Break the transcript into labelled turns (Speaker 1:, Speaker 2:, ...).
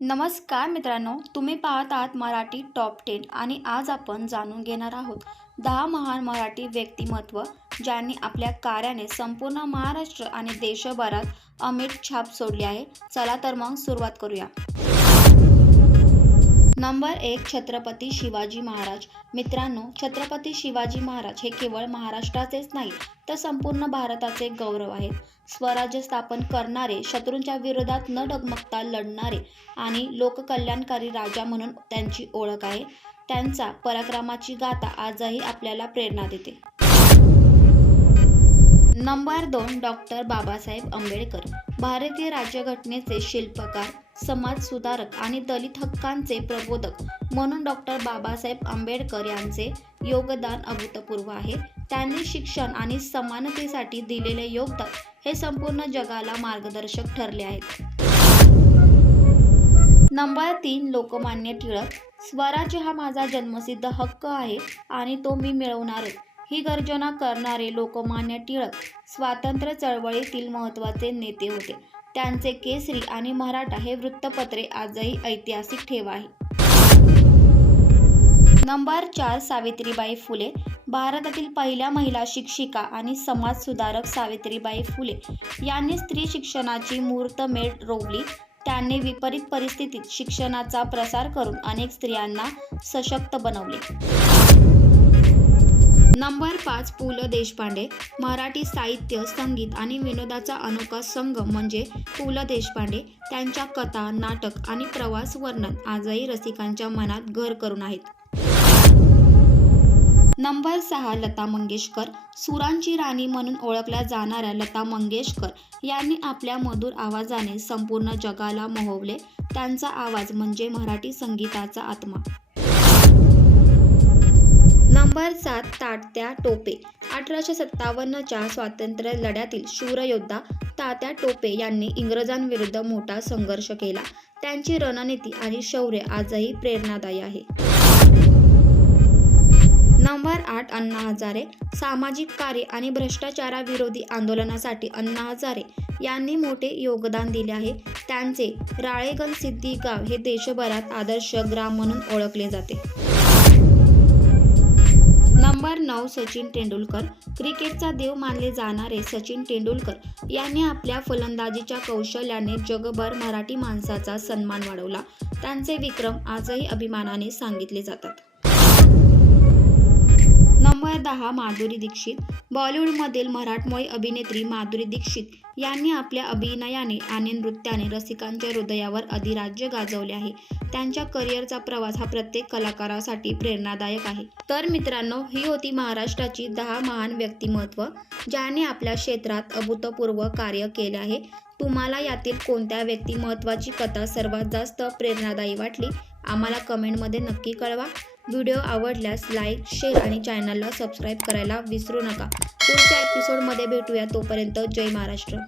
Speaker 1: नमस्कार मित्रांनो तुम्ही पाहत आहात मराठी टॉप टेन आणि आज आपण जाणून घेणार आहोत दहा महान मराठी व्यक्तिमत्व ज्यांनी आपल्या कार्याने संपूर्ण महाराष्ट्र आणि देशभरात अमिट छाप सोडली आहे. चला तर मग सुरुवात करूया. नंबर एक छत्रपती शिवाजी महाराज. मित्रांनो छत्रपती शिवाजी महाराज हे केवळ महाराष्ट्राचेच नाही तर संपूर्ण भारताचे गौरव आहेत. स्वराज्य स्थापन करणारे शत्रूंच्या विरोधात न डगमगता लढणारे आणि लोककल्याणकारी राजा म्हणून त्यांची ओळख आहे. त्यांचा पराक्रमाची गाथा आजही आपल्याला प्रेरणा देते. नंबर दोन डॉक्टर बाबासाहेब आंबेडकर. भारतीय राज्यघटनेचे शिल्पकार समाजसुधारक आणि दलित हक्कांचे प्रबोधक म्हणून डॉक्टर बाबासाहेब आंबेडकर यांचे योगदान अभूतपूर्व आहे. त्यांनी शिक्षण आणि समानतेसाठी दिलेले योगदान हे संपूर्ण जगाला मार्गदर्शक ठरले आहेत नंबर तीन लोकमान्य टिळक. स्वराज्य हा माझा जन्मसिद्ध हक्क आहे आणि तो मी मिळवणारच ही गर्जना करणारे लोकमान्य टिळक स्वातंत्र्य चळवळीतील महत्त्वाचे नेते होते. त्यांचे केसरी आणि मराठा हे वृत्तपत्रे आजही ऐतिहासिक ठेव आहे. नंबर चार सावित्रीबाई फुले. भारतातील पहिल्या महिला शिक्षिका आणि समाजसुधारक सावित्रीबाई फुले यांनी स्त्री शिक्षणाची मूर्तमेढ रोवली. त्यांनी विपरीत परिस्थितीत शिक्षणाचा प्रसार करून अनेक स्त्रियांना सशक्त बनवले. नंबर पाच पु ल देशपांडे मराठी साहित्य संगीत आणि विनोदाचा अनोखा संगम म्हणजे पु ल देशपांडे. त्यांच्या कथा नाटक आणि प्रवास वर्णन आजही रसिकांच्या मनात घर करून आहेत. नंबर सहा लता मंगेशकर. सुरांची राणी म्हणून ओळखल्या जाणाऱ्या लता मंगेशकर यांनी आपल्या मधुर आवाजाने संपूर्ण जगाला मोहवले. त्यांचा आवाज म्हणजे मराठी संगीताचा आत्मा. नंबर सात तात्या टोपे. अठराशे सत्तावन्नच्या स्वातंत्र्य लढ्यातील शूरयोद्धा तात्या टोपे यांनी इंग्रजांविरुद्ध मोठा संघर्ष केला. त्यांची रणनीती आणि शौर्य आजही प्रेरणादायी आहे. नंबर आठ अण्णा हजारे. सामाजिक कार्य आणि भ्रष्टाचाराविरोधी आंदोलनासाठी अण्णा हजारे यांनी मोठे योगदान दिले आहे. त्यांचे राळेगण सिद्धी गाव हे देशभरात आदर्श ग्राम म्हणून ओळखले जाते. सचिन तेंडुलकर. क्रिकेटचा देव मानले जाणारे सचिन तेंडुलकर यांनी आपल्या फलंदाजीच्या कौशल्याने जगभर मराठी माणसाचा सन्मान वाढवला. त्यांचे विक्रम आजही अभिमानाने सांगितले जातात. नंबर दहा माधुरी दीक्षित. बॉलिवूडमधील मराठमोळी अभिनेत्री माधुरी दीक्षित यांनी आपल्या अभिनयाने आणि नृत्याने रसिकांच्या हृदयावर अधिराज्य गाजवले आहे. त्यांच्या करिअरचा प्रवास हा प्रत्येक कलाकारासाठी प्रेरणादायक आहे. तर मित्रांनो ही होती महाराष्ट्राची दहा महान व्यक्तिमत्व ज्यांनी आपल्या क्षेत्रात अभूतपूर्व कार्य केले आहे. तुम्हाला यातील कोणत्या व्यक्तिमत्वाची कथा सर्वात जास्त प्रेरणादायी वाटली? आम्हाला कमेंटमध्ये नक्की कळवा. व्हिडिओ आवडल्यास लाईक शेअर आणि चॅनलला सबस्क्राईब करायला विसरू नका. पुढच्या एपिसोडमध्ये भेटूया तोपर्यंत जय महाराष्ट्र.